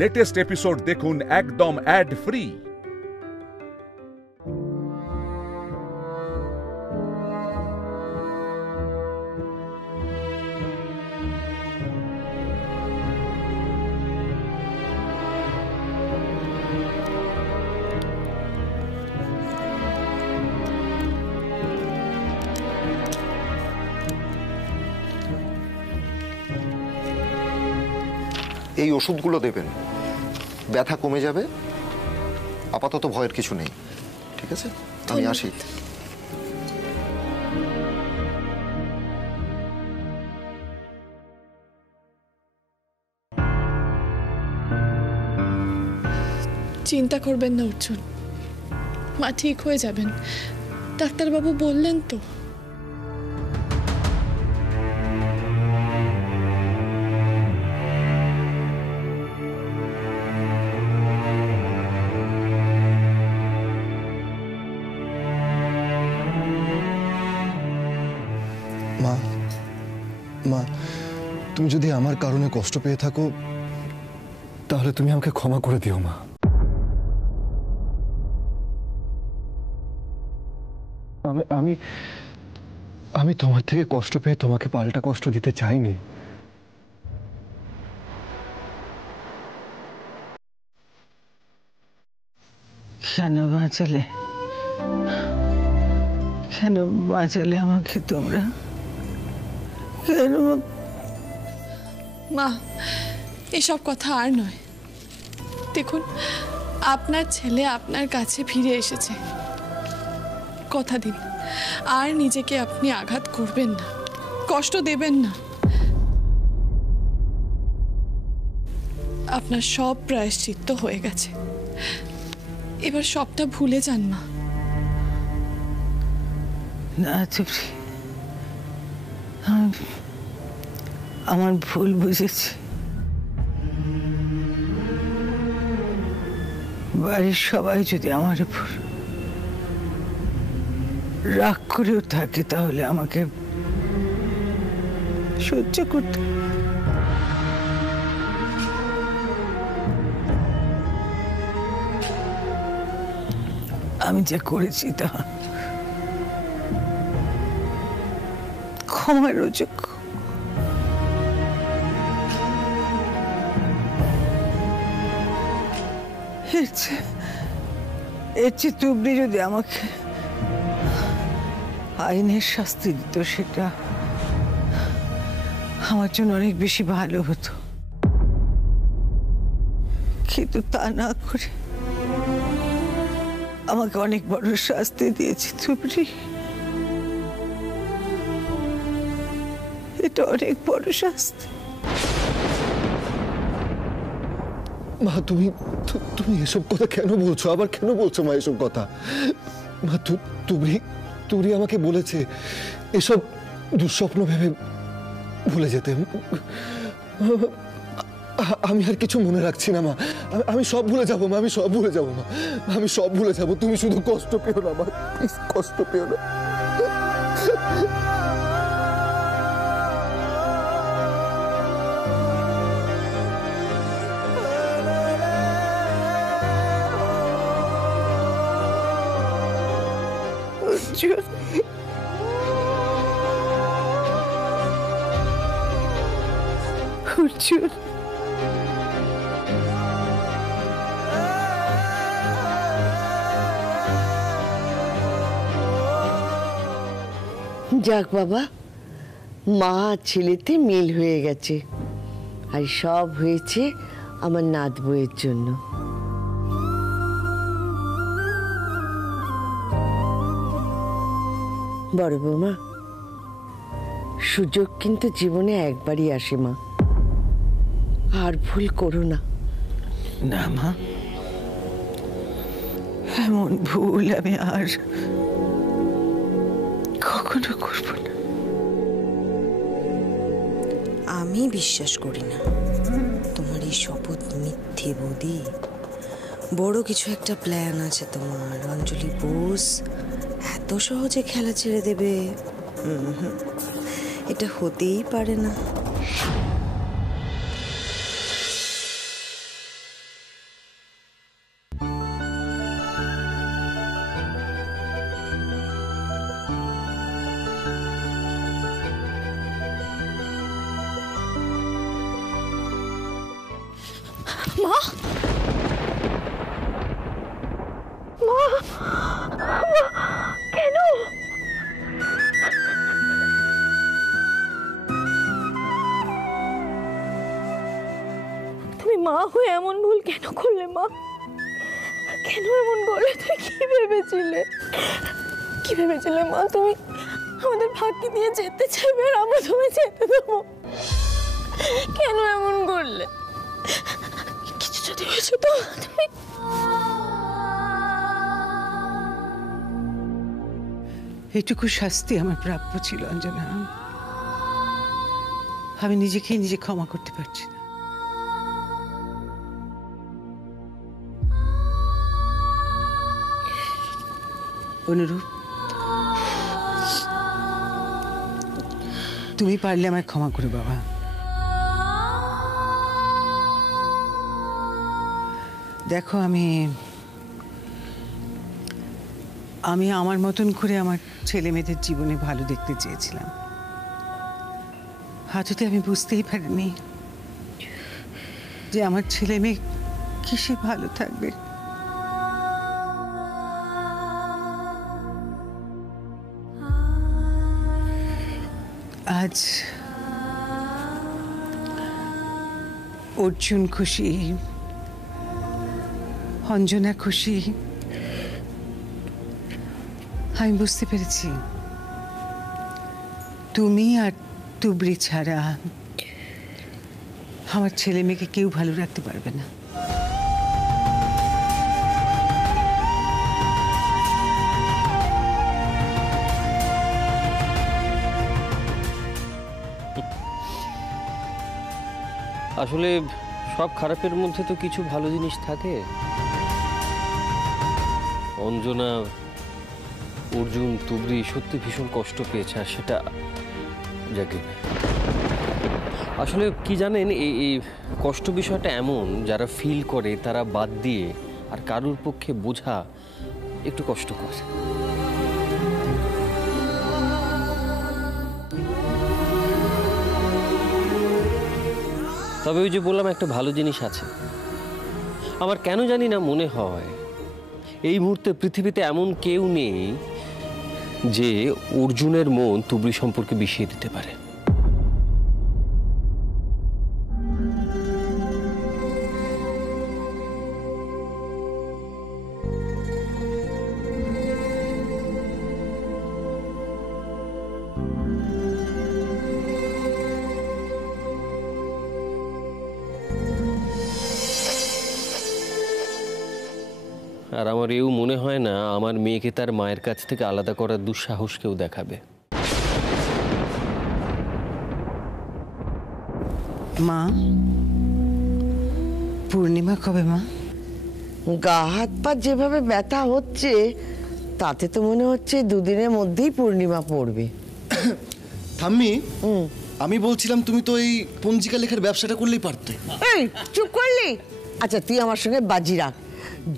Latest episode দেখুন একদম add free. এই ওষুধগুলো দেবেন, ব্যথা কমে যাবে। আপাতত ভয়ের কিছু নেই, ঠিক আছে? আমি আসি। চিন্তা করবেন না অর্জুন, মা ঠিক হয়ে যাবেন, ডাক্তারবাবু বললেন তো। মা, মা, তুমি যদি আমার কারণে কষ্ট পেয়ে থাকো তাহলে তুমি আমাকে ক্ষমা করে দিও মা। আমি আমি তোমার থেকে কষ্ট পেয়ে তোমাকে পাল্টা কষ্ট দিতে চাইনি। কেন বাঁচালে, কেন বাঁচালে আমাকে তোমরা? কেন? মা, এসব কথা আর নয়। দেখুন, আপনার ছেলে আপনার কাছে ফিরে এসেছে। কথা দিন, আর নিজেকে আপনি আঘাত করবেন না, কষ্ট দেবেন না। আপনার সব প্রায়শ্চিত্ত হয়ে গেছে, এবার সবটা ভুলে যান মা। না তুমি, আমার ভুল বুঝেছি। বাড়ির সবাই যদি আমার উপর রাগ করেও থাকে তাহলে আমাকে সহ্য করতে। আমি যা করেছি তা ক্ষমার অযোগ্য। এর চেয়ে তুবড়ি যদি আমাকে আইনের শাস্তি দিত সেটা আমার জন্য অনেক বেশি ভালো হতো, কিন্তু তা না করে আমাকে অনেক বড় শাস্তি দিয়েছে তুবড়ি। এটা অনেক বড় শাস্তি। মা, তুমি তুমি এসব কথা কেন বলছো? আবার কেন বলছো মা এসব কথা? মা, তুমি আমাকে বলেছে এসব দুঃস্বপ্ন ভেবে ভুলে যেতে। আমি আর কিছু মনে রাখছি না মা। আমি সব ভুলে যাবো মা, আমি সব ভুলে যাবো মা, আমি সব ভুলে যাবো। তুমি শুধু কষ্ট পেও না মা, কষ্ট পেও না। অর্জুন, যাক বাবা, মা ছেলেতে মিল হয়ে গেছে, আর সব হয়েছে আমার নাত বউয়ের জন্য। বড় বৌমা, সুযোগ কিন্তু জীবনে একবারই আসে মা, আর ভুল করো না। না মা, এমন ভুল আমি আর কখনো করব না। আমি বিশ্বাস করি না তোমার এই শপথ মিথ্যে বৌদি। বড় কিছু একটা প্ল্যান আছে তোমার। অঞ্জলি বোস এত সহজে খেলা ছেড়ে দেবে এটা হতেই পারে না। মা মা কেন? তুমি মা হয়ে এমন ভুল কেন করলে মা? কেন এমন করলে? তুমি কি ভেবেছিলে? কি ভেবেছিলে মা? তুমি আমাদের ফাঁকি দিয়ে যেতে চাইবে আর আমরা তুমি যেতে দেবো? কেন এমন করলে? কিছু যদি হয়েছে তো তুমি এটুকু শাস্তি আমার প্রাপ্য ছিল অঞ্জনা। আমি নিজেকেই নিজে ক্ষমা করতে পারছি না। অনুরূপ, তুমি পারলে আমায় ক্ষমা করে বাবা। দেখো, আমি আমার মতন করে আমার ছেলে মেয়েদের জীবনে ভালো দেখতে চেয়েছিলাম। আজতে আমি বুঝতেই পারিনি যে আমার ছেলে মেয়ে কিসে ভালো থাকবে। আজ অর্জুন খুশি, অঞ্জনা খুশি, আমি বুঝতে পেরেছি তুমি আর তুবড়ি ছাড়া আমার ছেলে মেয়েকে কেউ ভালো রাখতে পারবে না। আসলে সব খারাপের মধ্যে তো কিছু ভালো জিনিস থাকে। অঞ্জনা, অর্জুন, তুবড়ি সত্যি ভীষণ কষ্ট পেয়েছে, আর সেটা যাকে আসলে কি জানেন, এই কষ্ট বিষয়টা এমন, যারা ফিল করে তারা বাদ দিয়ে আর কারোর পক্ষে বোঝা একটু কষ্টকর। তবে ওই যে বললাম, একটা ভালো জিনিস আছে। আমার কেন জানি না মনে হয় এই মুহূর্তে পৃথিবীতে এমন কেউ নেই যে অর্জুনের মন তুবড়ি সম্পর্কে বিষিয়ে দিতে পারে। আর আমার এও মনে হয় না আমার মেয়েকে তার মায়ের কাছ থেকে আলাদা করার দুঃসাহস কেউ দেখাবে। মা, পূর্ণিমা কবে মা? গা হাত পা যেভাবে ব্যথা হচ্ছে তাতে তো মনে হচ্ছে দুদিনের মধ্যেই পূর্ণিমা পড়বে। ঠাম্মি, আমি বলছিলাম তুমি তো এই পঞ্জিকা লেখার ব্যবসাটা করলেই পারতে। এই চুপ করলি? আচ্ছা, তুই আমার সঙ্গে বাজি রাখ।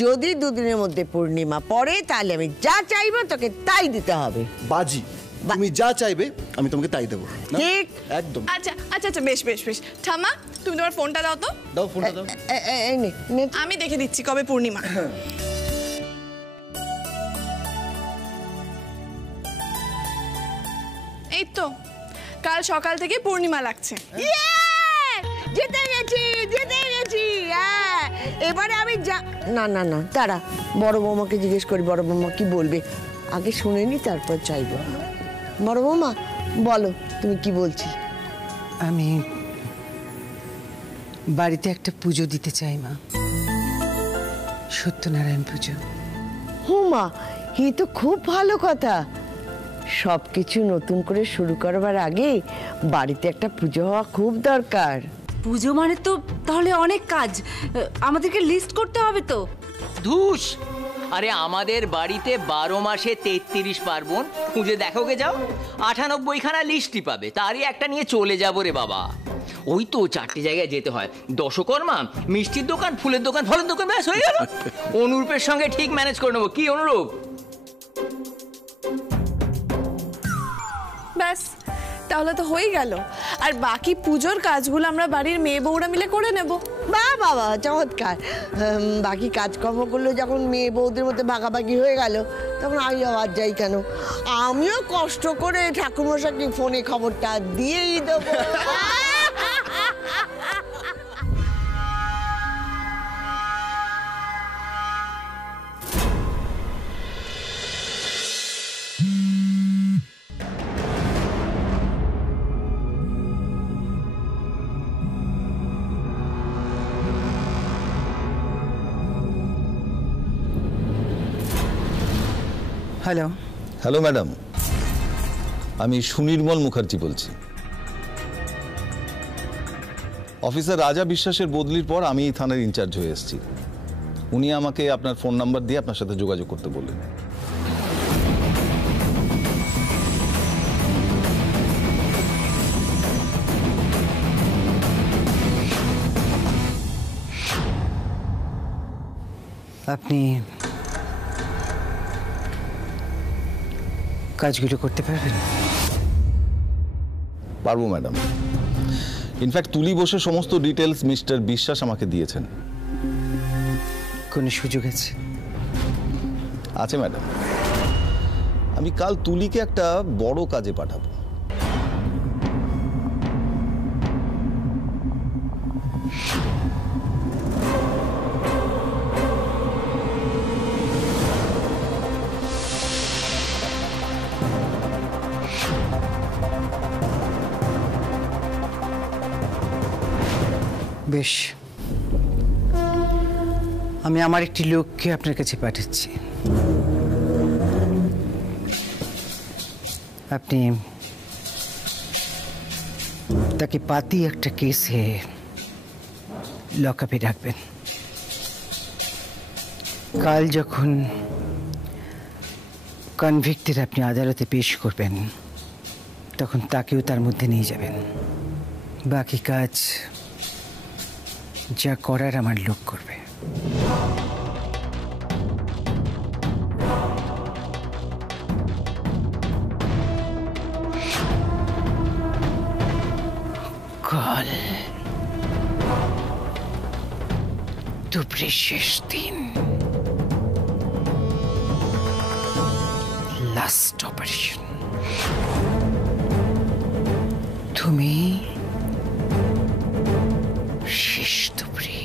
যদি দুদিনের মধ্যে পূর্ণিমা পড়ে তাহলে আমি যা চাইবো তোকে তাই দিতে হবে। বাজি? তুমি যা চাইবে আমি তোমাকে তাই দেবো। ঠিক? একদম। আচ্ছা আচ্ছা আচ্ছা, বেশ বেশ বেশ। ঠাম্মা, তুমি তোমার ফোনটা দাও তো। দাও ফোনটা দাও। এই নে নে। আমি দেখে দিচ্ছি কবে পূর্ণিমা। এই তো কাল সকাল থেকে পূর্ণিমা লাগছে। জিতে গেছি, জিতে গেছি। হ্যাঁ, এবারে আমি না না না, দাঁড়া, বড় বৌমাকে জিজ্ঞেস করি বড় বৌমা কি বলবে। আগে শুনে নি তারপর চাইবো। বড় বৌমা বলো, তুমি কি বলছি? আমি বাড়িতে একটা পুজো দিতে চাই মা, সত্যনারায়ণ পুজো। হুমা, এ তো খুব ভালো কথা। সব কিছু নতুন করে শুরু করবার আগে বাড়িতে একটা পুজো হওয়া খুব দরকার। পুজো মানে তো তাহলে অনেক কাজ, আমাদেরকে লিস্ট করতে হবে তো। ধুস, আরে আমাদের বাড়িতে 12 মাসে 33 পার্বণ, খুঁজে দেখোগে যাও 98খানা লিস্টই পাবে, তারই একটা নিয়ে চলে যাবো রে বাবা। ওই তো 4টে জায়গায় যেতে হয়, দশকর্মা, মিষ্টির দোকান, ফুলের দোকান, ফলের দোকান, ব্যাস হয়ে গেল। অনুরূপের সঙ্গে ঠিক ম্যানেজ করে নেবো, কি অনুরূপ? ব্যাস, তাহলে তো হয়ে গেল। আর বাকি পুজোর কাজগুলো আমরা বাড়ির মেয়ে বউরা মিলে করে নেব। বাবা চমৎকার। বাকি কাজকর্মগুলো যখন মেয়ে বৌদের মধ্যে ভাগাভাগি হয়ে গেল তখন আমি আবার যাই কেন? আমিও কষ্ট করে ঠাকুরমশাইকে ফোনে খবরটা দিয়েই দেবো। হ্যালো। হ্যালো ম্যাডাম, আমি সুনির্মল মুখার্জি বলছি। অফিসার রাজা বিশ্বাসের বদলির পর আমি এই থানার ইনচার্জ হয়ে এসেছি। উনি আমাকে আপনার ফোন নাম্বার দিয়ে আপনার সাথে যোগাযোগ করতে বললেন। আপনি কাজগুলো করতে পারবেন? পারবো ম্যাডাম। ইনফ্যাক্ট তুলি বসে সমস্ত ডিটেলস মিস্টার বিশ্বাস আমাকে দিয়েছেন। কোনো সুযোগ আছে? আছে ম্যাডাম। আমি কাল তুলিকে একটা বড় কাজে পাঠাবো। বেশ, আমি আমার একটি লোককে আপনার কাছে পাঠাচ্ছি। আপনি তাকে পাতি একটা কেসে লকআপে রাখবেন। কাল যখন কনভিক্টের আপনি আদালতে পেশ করবেন তখন তাকেও তার মধ্যে নিয়ে যাবেন। বাকি কাজ যা করার আমার লোক করবে। কাল দুপুরের শেষ দিন, লাস্ট অপারেশন। তুমি শেষ দুপুরে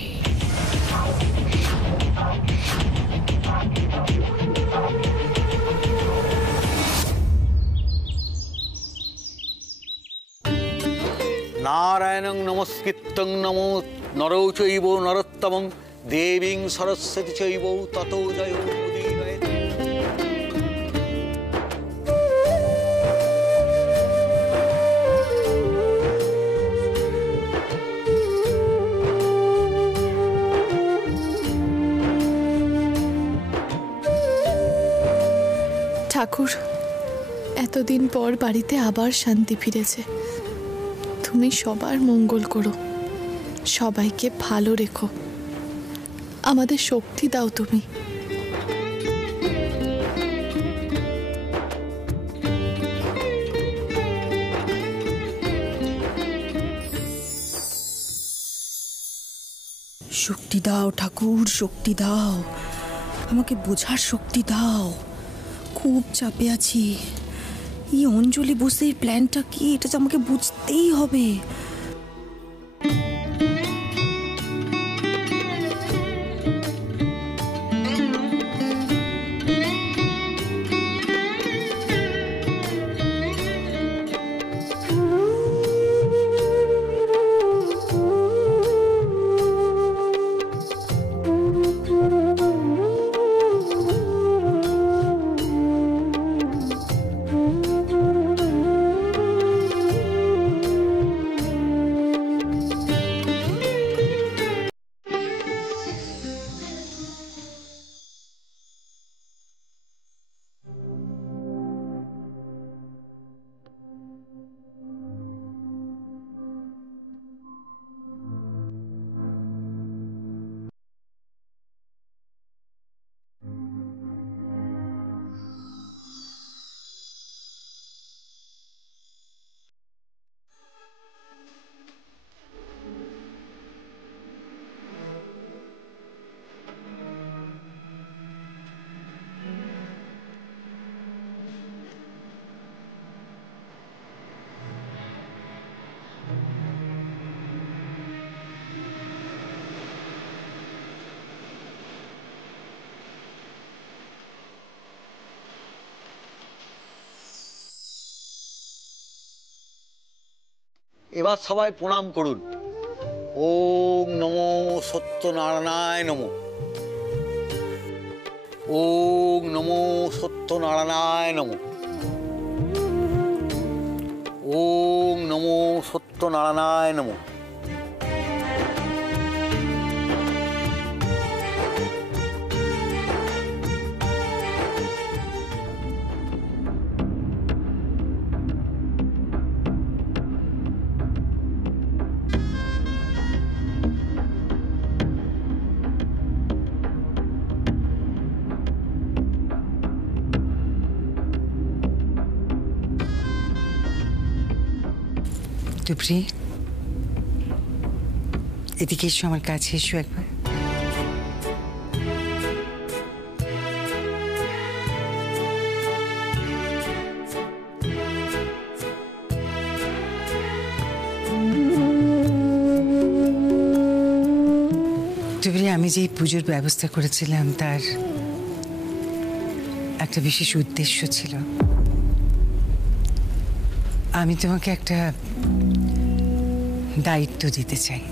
নারায়ণং নমস্কৃত্যং নমো নরৌ চৈব নরোত্তমং দেবীং সরস্বতী চৈব ততো জয়োদীরয়েৎ। ঠাকুর, এতদিন পর বাড়িতে আবার শান্তি ফিরেছে। তুমি সবার মঙ্গল করো, সবাইকে ভালো রেখো, আমাদের শক্তি দাও তুমি। শক্তি দাও ঠাকুর, শক্তি দাও, আমাকে বোঝার শক্তি দাও। খুব চাপে আছি। এই অঞ্জলি বোসের প্ল্যানটা কি, এটা তো আমাকে বুঝতেই হবে। এবার সবাই প্রণাম করুন। ওম নমো সত্যনারায়ণায় নমো। ওম নমো সত্যনারায়ণায় নমো। ওম নমো সত্যনারায়ণায় নমো। তুবরি, এদিকে এসো, আমার কাছে এসো একবার। তুবরি, আমি যে পুজোর ব্যবস্থা করেছিলাম তার একটা বিশেষ উদ্দেশ্য ছিল। আমি তোমাকে একটা দায়িত্ব দিতে চাই।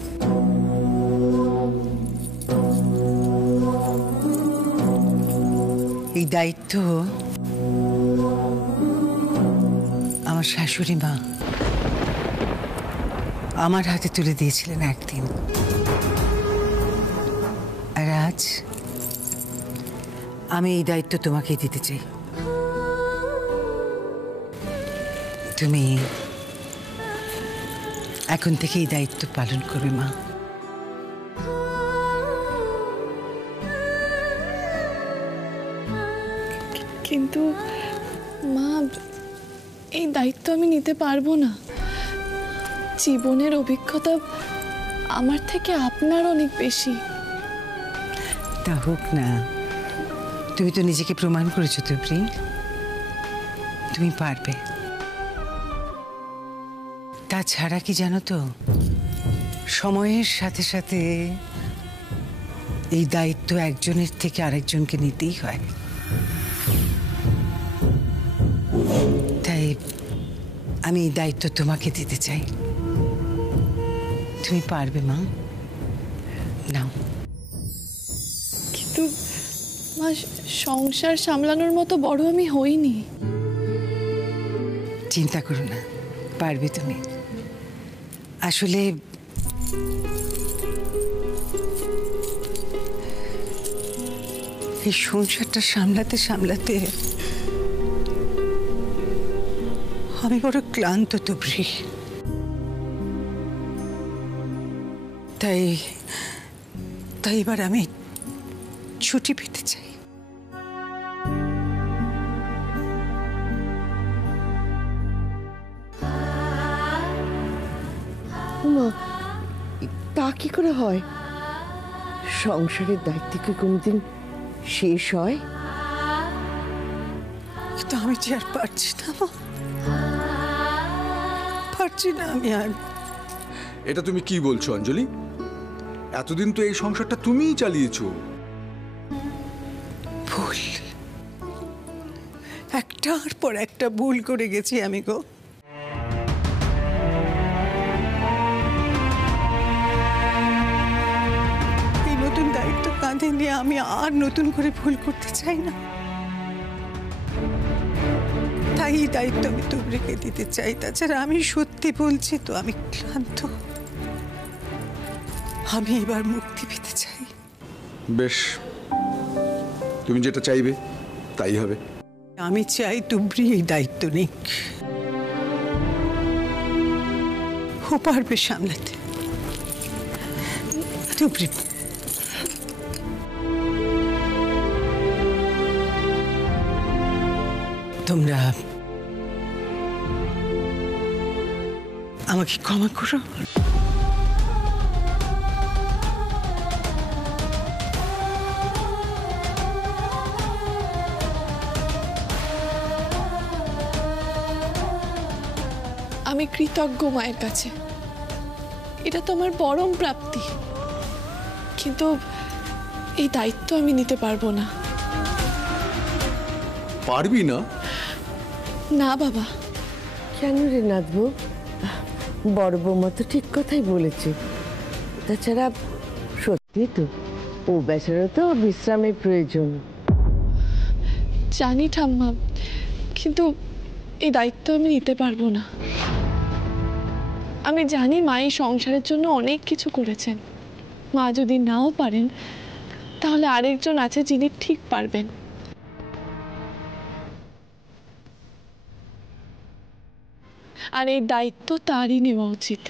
এই দায়িত্ব আমার শাশুড়ি মা আমার হাতে তুলে দিয়েছিলেন একদিন, আর আজ আমি এই দায়িত্ব তোমাকে দিতে চাই। তুমি এখন থেকে এই দায়িত্ব পালন করবে মা। কিন্তু মা, এই দায়িত্ব আমি নিতে পারবো না। জীবনের অভিজ্ঞতা আমার থেকে আপনার অনেক বেশি। তা হোক না, তুমি তো নিজেকে প্রমাণ করেছো তুবরি, তুমি পারবে। তাছাড়া কি জানো তো, সময়ের সাথে সাথে এই দায়িত্ব একজনের থেকে আরেকজনকে নিতেই হয়। তাই আমি এই দায়িত্ব তোমাকে দিতে চাই। তুমি পারবে মা, নাও। কিন্তু মা, সংসার সামলানোর মতো বড় আমি হইনি। চিন্তা করো না, পারবে তুমি। আসলে এই সংসারটা সামলাতে সামলাতে আমি বড় ক্লান্ত তুবরি। তাই এবার আমি ছুটি পেতে চাই। তা কি করে হয়? সংসারের দায়িত্ব কি কোনদিন শেষ হয়? কিন্তু আমি যে আর পারছি না, পারছি না আমি আর। এটা তুমি কি বলছো অঞ্জলি? এতদিন তো এই সংসারটা তুমিই চালিয়েছো। ভুল, একটার পর একটা ভুল করে গেছি আমি গো। এই নতুন দায়িত্ব কাঁধে নিয়ে আমি আর নতুন করে ভুল করতে চাই না। তাই এই দায়িত্ব আমি তুবরিকে দিতে চাই। তাছাড়া আমি সত্যি বলছি তো, আমি ক্লান্ত। আমি এবার মুক্তি পেতে চাই। বেশ, তুমি যেটা চাইবে তাই হবে। আমি চাই তুবরি এই দায়িত্ব নিক। ও পারবে সামলাতে। তুবরি, তোমরা আমাকে ক্ষমা করো। আমি কৃতজ্ঞ মায়ের কাছে, এটা তো আমার পরম প্রাপ্তি। কিন্তু এই দায়িত্ব আমি নিতে পারবো না। পারবি না? না বাবা। কেন রে নাথবু? বড় বৌমা তো ঠিক কথাই বলেছে। তাছাড়া সত্যি তো ও বেচারা তো বিশ্রামের প্রয়োজন। জানি ঠাম্মা, কিন্তু এই দায়িত্ব আমি নিতে পারবো না। আমি জানি মা এই সংসারের জন্য অনেক কিছু করেছেন। মা যদি নাও পারেন তাহলে আরেকজন আছে যিনি ঠিক পারবেন। আর এই দায়িত্ব তারই নেওয়া উচিত।